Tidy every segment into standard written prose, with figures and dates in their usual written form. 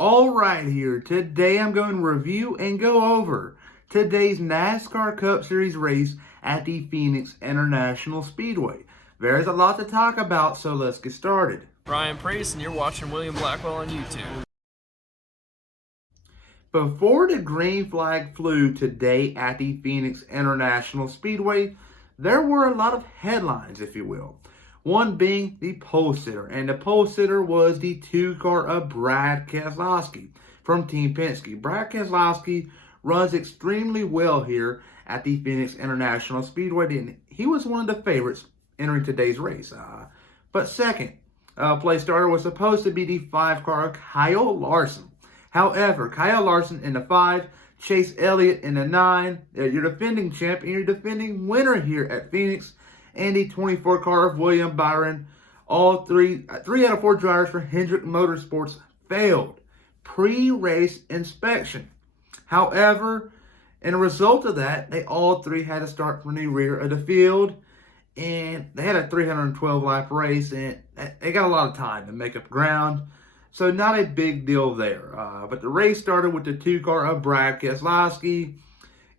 All right, here. Today I'm going to review and go over today's NASCAR Cup Series race at the Phoenix International Speedway. There's a lot to talk about, so let's get started. Ryan Priest, and you're watching William Blackwell on YouTube. Before the green flag flew today at the Phoenix International Speedway, there were a lot of headlines, if you will. One being the pole sitter, and the pole sitter was the 2-car of Brad Keselowski from Team Penske. Brad Keselowski runs extremely well here at the Phoenix International Speedway, and he was one of the favorites entering today's race. But second place starter was supposed to be the 5-car of Kyle Larson. However, Kyle Larson in the 5, Chase Elliott in the 9, your defending champ and your defending winner here at Phoenix, and the 24-car of William Byron. All three out of 4 drivers for Hendrick Motorsports failed pre-race inspection. However, in a result of that, they all three had to start from the rear of the field, and they had a 312-lap race, and they got a lot of time to make up ground. So not a big deal there. But the race started with the 2-car of Brad Keselowski.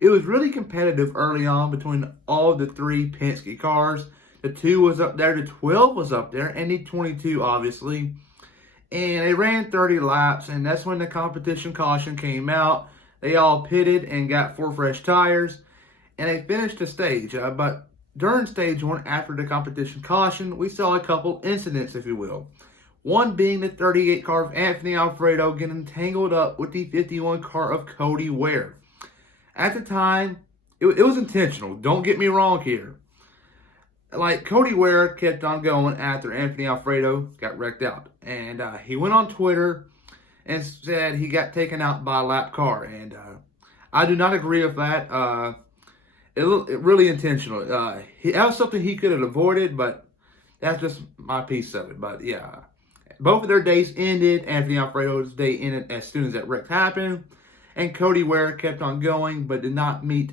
It was really competitive early on between all the 3 Penske cars. The 2 was up there, the 12 was up there, and the 22 obviously. And they ran 30 laps, and that's when the competition caution came out. They all pitted and got 4 fresh tires, and they finished the stage. But during stage 1, after the competition caution, we saw a couple incidents, if you will. One being the 38 car of Anthony Alfredo getting tangled up with the 51 car of Cody Ware. At the time, it was intentional. Don't get me wrong here. Like, Cody Ware kept on going after Anthony Alfredo got wrecked out. And he went on Twitter and said he got taken out by a lap car. And I do not agree with that. It really intentional. That was something he could have avoided, but that's just my piece of it. But yeah. Both of their days ended. Anthony Alfredo's day ended as soon as that wreck happened. And Cody Ware kept on going, but did not meet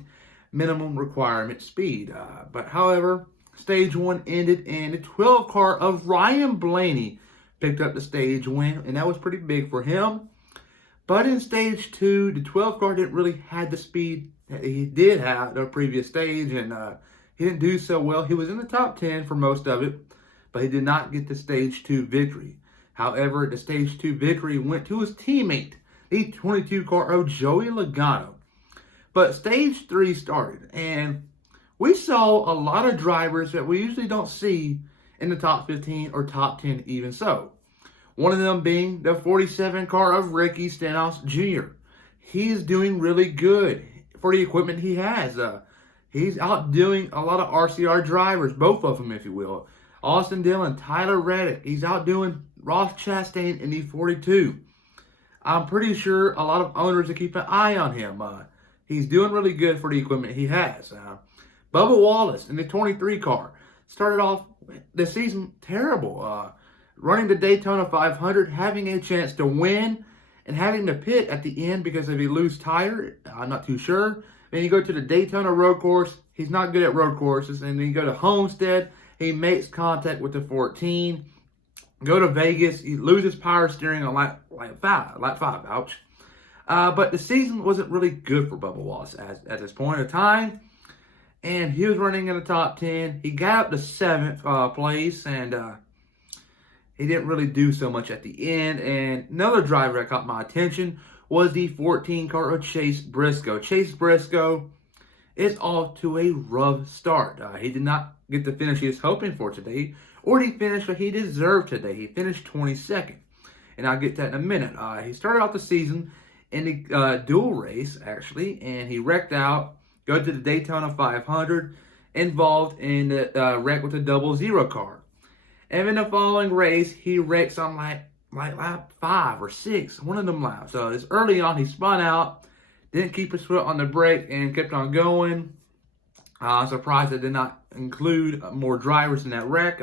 minimum requirement speed. But however, stage 1 ended, and the 12 car of Ryan Blaney picked up the stage win, and that was pretty big for him. But in stage 2, the 12 car didn't really have the speed that he did have the previous stage, and he didn't do so well. He was in the top 10 for most of it, but he did not get the stage 2 victory. However, the stage 2 victory went to his teammate, the 22 car of Joey Logano. But stage 3 started, and we saw a lot of drivers that we usually don't see in the top 15 or top 10 even so. One of them being the 47 car of Ricky Stenhouse Jr. He's doing really good for the equipment he has. He's outdoing a lot of RCR drivers, both of them, if you will. Austin Dillon, Tyler Reddick. He's outdoing Ross Chastain in the 42. I'm pretty sure a lot of owners will keep an eye on him. He's doing really good for the equipment he has. Bubba Wallace in the 23 car started off the season terrible. Running the Daytona 500, having a chance to win, and having to pit at the end because of a loose tire. I'm not too sure. Then you go to the Daytona road course. He's not good at road courses. And then you go to Homestead. He makes contact with the 14. Go to Vegas. He loses power steering on lap 5, ouch. But the season wasn't really good for Bubba Wallace at this point of time. And he was running in the top 10. He got up to 7th place, and he didn't really do so much at the end. And another driver that caught my attention was the 14 car of Chase Briscoe. Chase Briscoe is off to a rough start. He did not get the finish he was hoping for today, or he finished what he deserved today. He finished 22nd, and I'll get to that in a minute. He started off the season in the dual race, actually, and he wrecked out, go to the Daytona 500, involved in the wreck with the 00 car. And in the following race, he wrecks on like lap 5 or 6, one of them laps. So it's early on, he spun out, didn't keep his foot on the brake, and kept on going. Surprised it did not include more drivers in that wreck,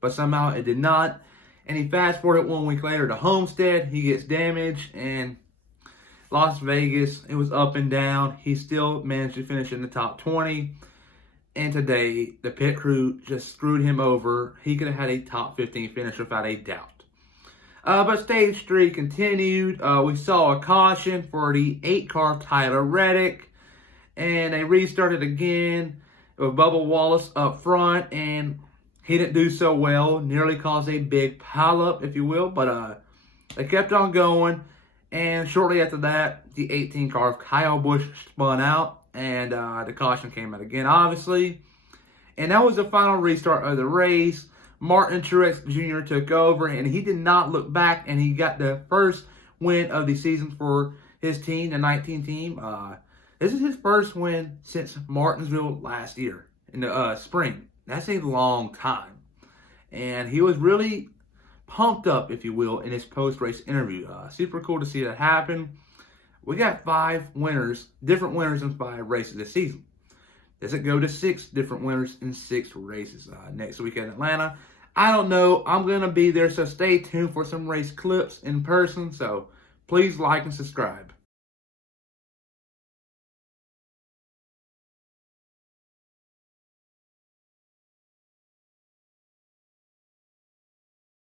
but somehow it did not. And he fast forwarded 1 week later to Homestead. He gets damaged, and Las Vegas, it was up and down. He still managed to finish in the top 20. And today, the pit crew just screwed him over. He could have had a top 15 finish without a doubt. But stage 3 continued. We saw a caution for the 8-car Tyler Reddick. And they restarted again with Bubba Wallace up front. And he didn't do so well. Nearly caused a big pileup, if you will. But they kept on going. And shortly after that, the 18-car of Kyle Busch spun out. And the caution came out again, obviously. And that was the final restart of the race. Martin Truex Jr. took over, and he did not look back, and he got the first win of the season for his team, the 19 team. This is his first win since Martinsville last year in the spring. That's a long time. And he was really pumped up, if you will, in his post-race interview. Super cool to see that happen. We got 5 winners, different winners in 5 races this season. Does it go to 6 different winners in 6 races next week in Atlanta? I don't know. I'm going to be there, so stay tuned for some race clips in person. So please like and subscribe.